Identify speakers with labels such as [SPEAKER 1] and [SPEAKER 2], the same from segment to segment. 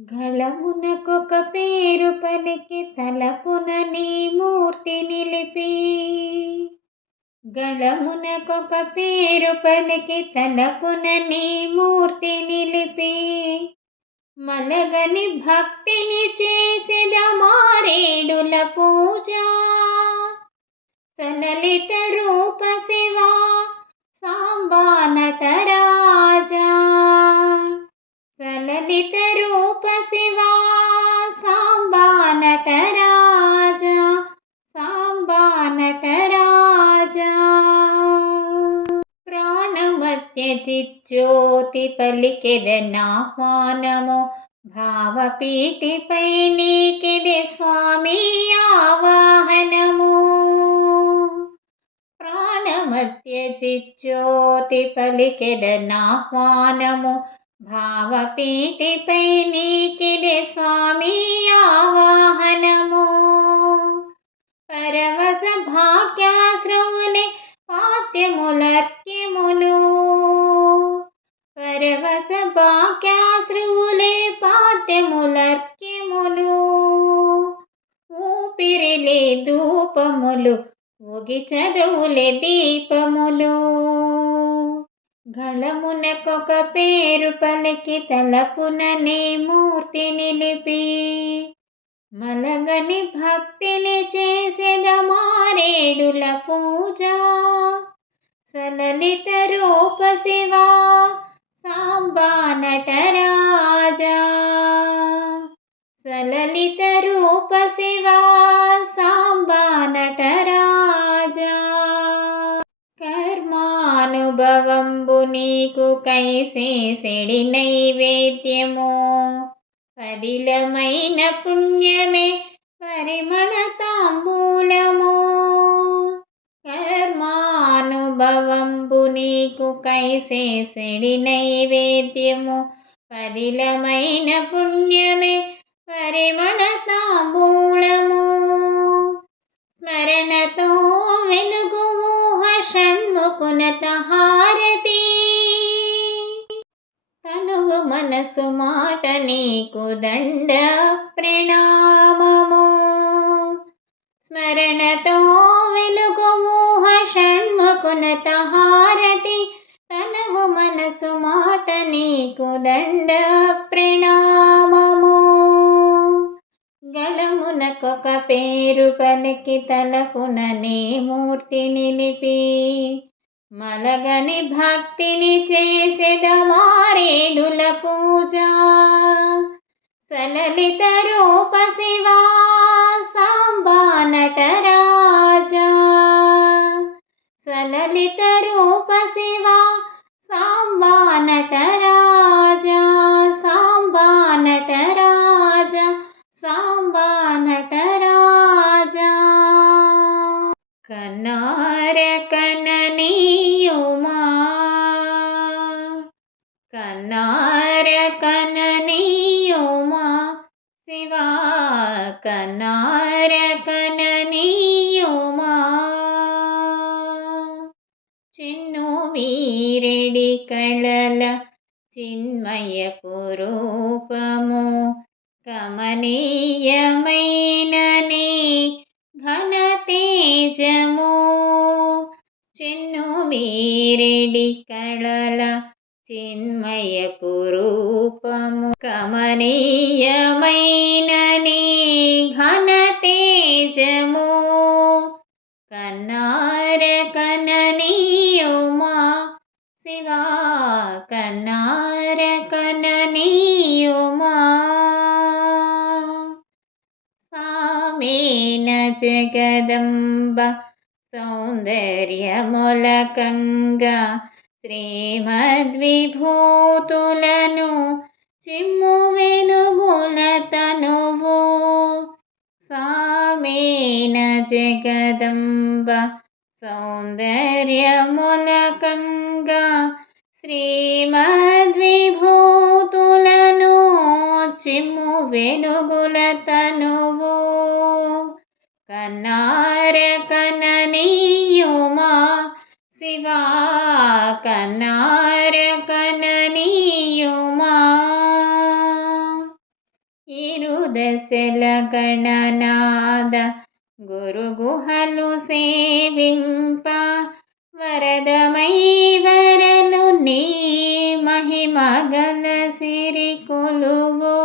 [SPEAKER 1] గళమునకొక పేరు పలికి తలపున నీ మూర్తి నిలిపి. గళమునకొక పేరు పలికి తలపున నీ మూర్తి నిలిపి. మలగని భక్తిని చేసిన మారేడుల పూజ. సలలిత రూప శివా సాంబా నటరాజా. సలలిత జ్యోతి చిజ్యోతి పలికెదనాహ్వానము భావపీటిపై నీకిది స్వామి ఆవాహనము. ప్రాణమత్య చిజ్యోతి పలికెదనాహ్వానము భావపీటిపై నీకిది స్వామి ఆవాహనము. పరవశ భాగ్యాశ్రవులే దీపములు ఒగి చదువులే దీపములు. గళమునకొక పేరు పలికి తలపుననే మూర్తి నిలిపి. మలగని భక్తిని చేసేదమారేడుల పూజ. సలలిత రూప శివా సాంబా నటరాజా సలలిత రూప శివా సా నీకు కైసేసెడి నైవేద్యము. పదిలమైన పుణ్యమే పరిమళ తాంబూలము. కర్మానుభవంబు నీకు కైసేసెడి నైవేద్యము. పదిలమైన పుణ్యమే పరిమళ తాంబూలము. మనసు మాట నీకు దండ ప్రణామము. స్మరణతో వెలుగు ఊహ షణ్ముకునత హారతి తనవు మనసు మాట నీకు దండ ప్రణామము. గళమునకొక పేరు పలికి తలపున నీ మూర్తి నిలిపి మలగని భక్తిని చేసేదమారేడు पूजा सललितरूपशिवा शिवा साबा नट राजा सललितरूप शिवा साम्बा नट राजा साबा नट राजा కన్నార కననీయుమా చిన్ను వీరెడి కళల చిన్మయ పురూపము కమనీయమైననే ఘన తేజము చిన్ను వీరెడి కళల చిన్మయ పురూపము కమనీయమైననే కన్నార కననీయుమా? శివా కన్నార కననీయుమా? సామేన జగదంబ సౌందర్యములకంగా శ్రీమద్విభూతులను చిమ్ము వెలుగుల తనువు. సామేన జగ సౌందర్యమునకంగా శ్రీమద్విభూతులను చిమ్ము వెలుగుల తనువు కన్నార కననీయుమా శివా కన్నార కననీయుమా. ఇరుదశల గణనాద గురు గుహలు సేవింప వరదమై వరలు నీ మహిమగల సిరి కొలువో.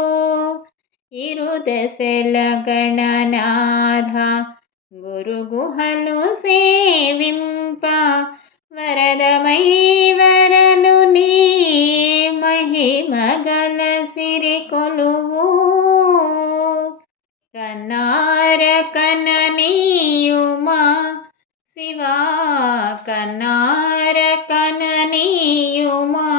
[SPEAKER 1] ఇరుదశల గణనాథ గురు గుహలు సేవింప వరదమై వరలు నీ మహిమగల సిరి కొలువు. కన్నార కననీయుమా శివా కన్నార కననీయుమా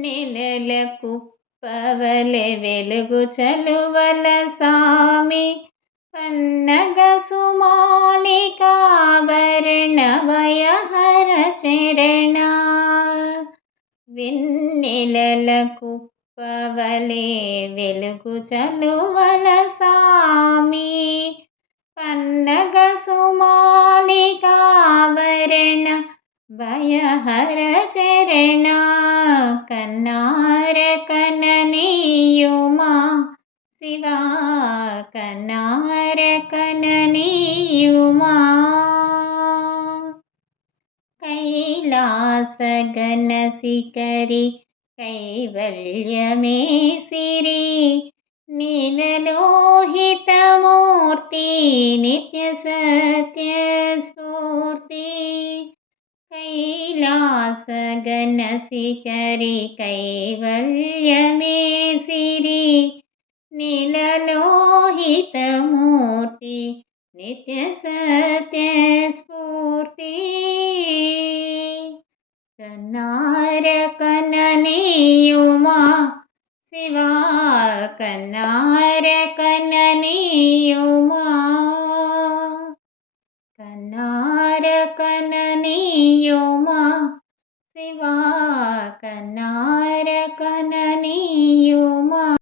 [SPEAKER 1] నిన్నెల కుప్పవలె వెలుగు చలువల సామి పన్నగ సుమాలికాభరణ వయహర చరణ. వెన్నెలల కుప్పవలే వెలుగు చలువల సామి పన్నగ సుమాలికాభరణ భయహర చరణ కన్నార కననీయుమా శివా కన్నార కననీయుమా కైలాసగన శిఖరి కైవల్యమే సిరి నీలలోహితమూర్తి నిత్య సత్య స్ఫూర్తి కైలాసగన శిఖరి కైవల్యమే సిరి నీలలోహితమూర్తి నిత్య సత్య స్ఫూర్తి र शिवा कार